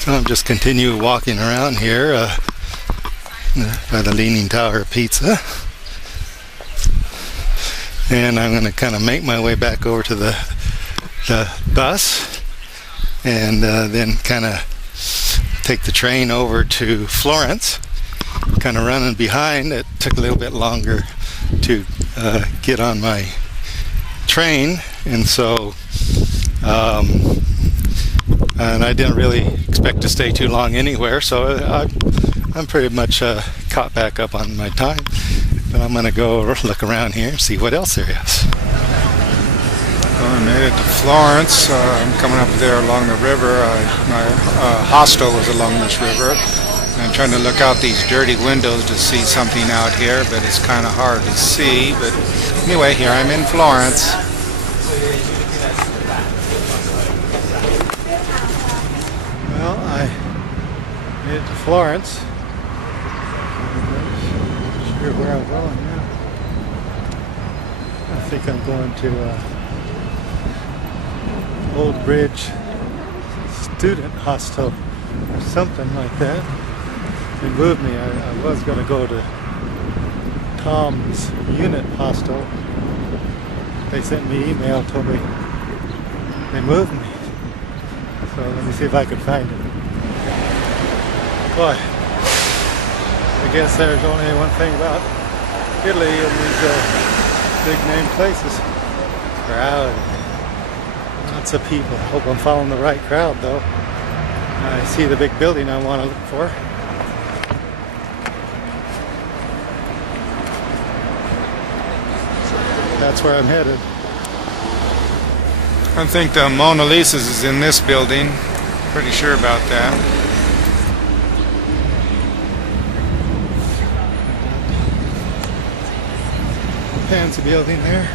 So I'm just continue walking around here by the Leaning Tower Pizza, and I'm going to kind of make my way back over to the bus, and then kind of take the train over to Florence. Kind of running behind. It took a little bit longer to get on my train, and so and I didn't really expect to stay too long anywhere, so I'm pretty much caught back up on my time. But I'm going to go look around here and see what else there is. Well, I made it to Florence. I'm coming up there along the river. My hostel was along this river. I'm trying to look out these dirty windows to see something out here, but it's kind of hard to see. But anyway, here I'm in Florence. Well, I made it to Florence. I'm not sure where I'm going now. I think I'm going to Old Bridge Student Hostel or something like that. They moved me. I was going to go to Tom's Unit Hostel. They sent me an email, told me they moved me. So let me see if I can find it. Boy, I guess there's only one thing about Italy and these big name places. Crowd. Lots of people. Hope I'm following the right crowd though. I see the big building I want to look for. That's where I'm headed. I think the Mona Lisa's is in this building. Pretty sure about that. Fancy building there.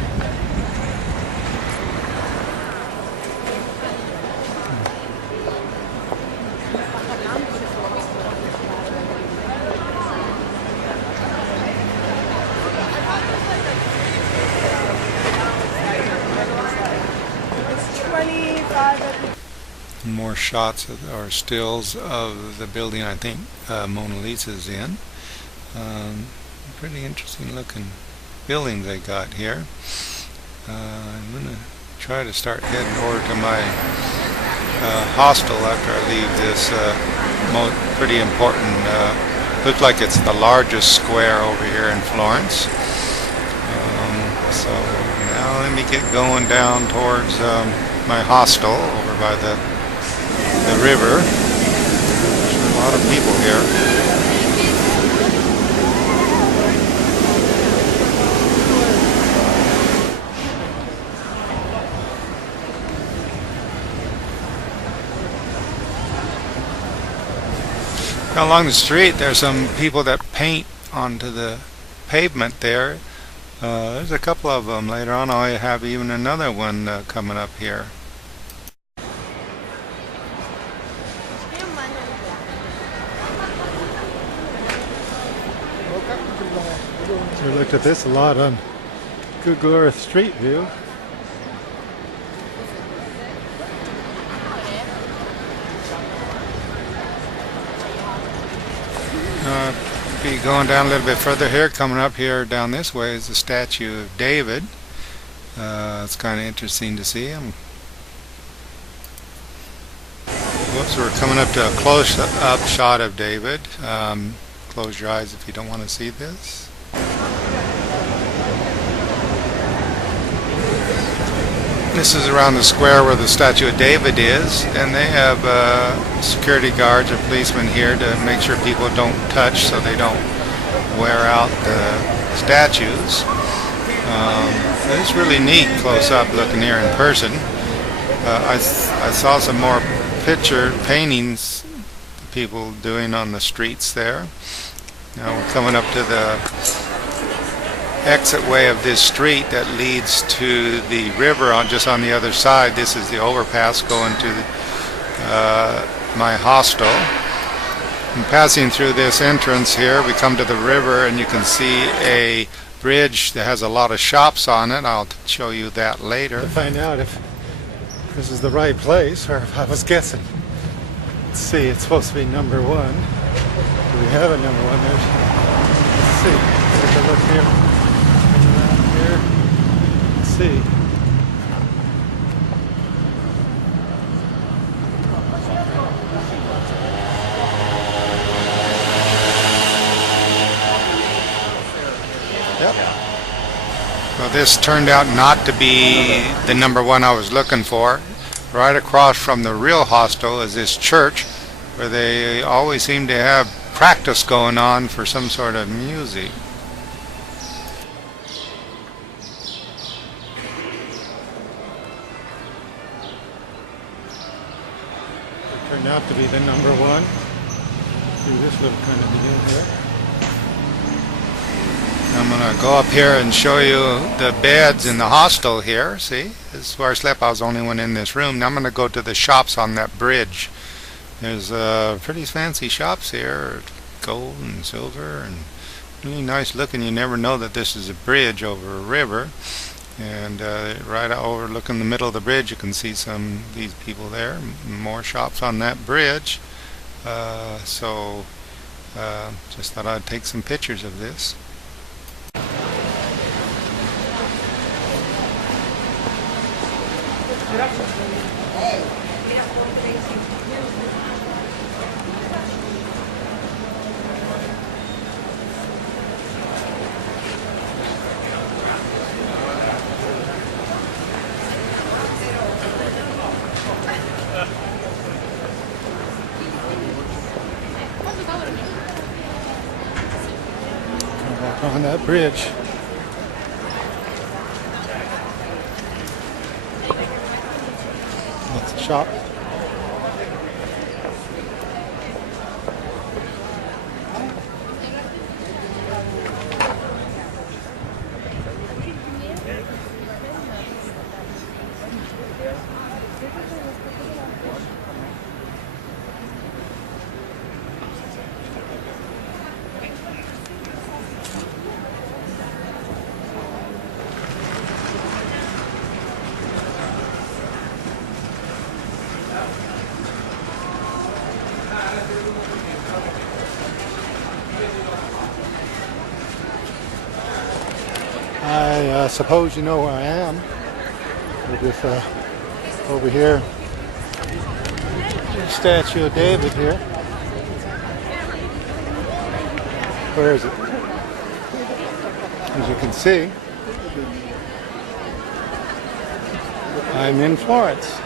More shots or stills of the building I think Mona Lisa's in. Pretty interesting looking building they got here. I'm going to try to start heading over to my hostel after I leave this pretty important, looks like it's the largest square over here in Florence. So now let me get going down towards my hostel over by the river. There's a lot of people here. Now along the street there's some people that paint onto the pavement there. There's a couple of them. Later on I'll have even another one coming up here. So we looked at this a lot on Google Earth Street View. Be going down a little bit further here. Coming up here down this way is the statue of David. It's kind of interesting to see him. Whoops, we're coming up to a close-up shot of David. Close your eyes if you don't want to see this. This is around the square where the statue of David is, and they have security guards or policemen here to make sure people don't touch so they don't wear out the statues. It's really neat close up looking here in person. I saw some more picture paintings people doing on the streets there. Now we're coming up to the exit way of this street that leads to the river just on the other side. This is the overpass going to my hostel. And passing through this entrance here, we come to the river and you can see a bridge that has a lot of shops on it. I'll show you that later. To find out if this is the right place or if I was guessing. Let's see, it's supposed to be number 1. Do we have a number 1? Let's see. Take a look here. Around here. Let's see. Yep. Well, this turned out not to be the number 1 I was looking for. Right across from the real hostel is this church where they always seem to have practice going on for some sort of music. It turned out to be the number 1. See this little kind of view here. I'm going to go up here and show you the beds in the hostel here. See, this is where I slept. I was the only one in this room. Now I'm going to go to the shops on that bridge. There's pretty fancy shops here, gold and silver, and really nice looking. You never know that this is a bridge over a river. And right overlooking the middle of the bridge, you can see these people there. More shops on that bridge. So just thought I'd take some pictures of this. Back on that bridge. That's a shop. I suppose you know where I am. We're just over here. The statue of David here. Where is it? As you can see, I'm in Florence.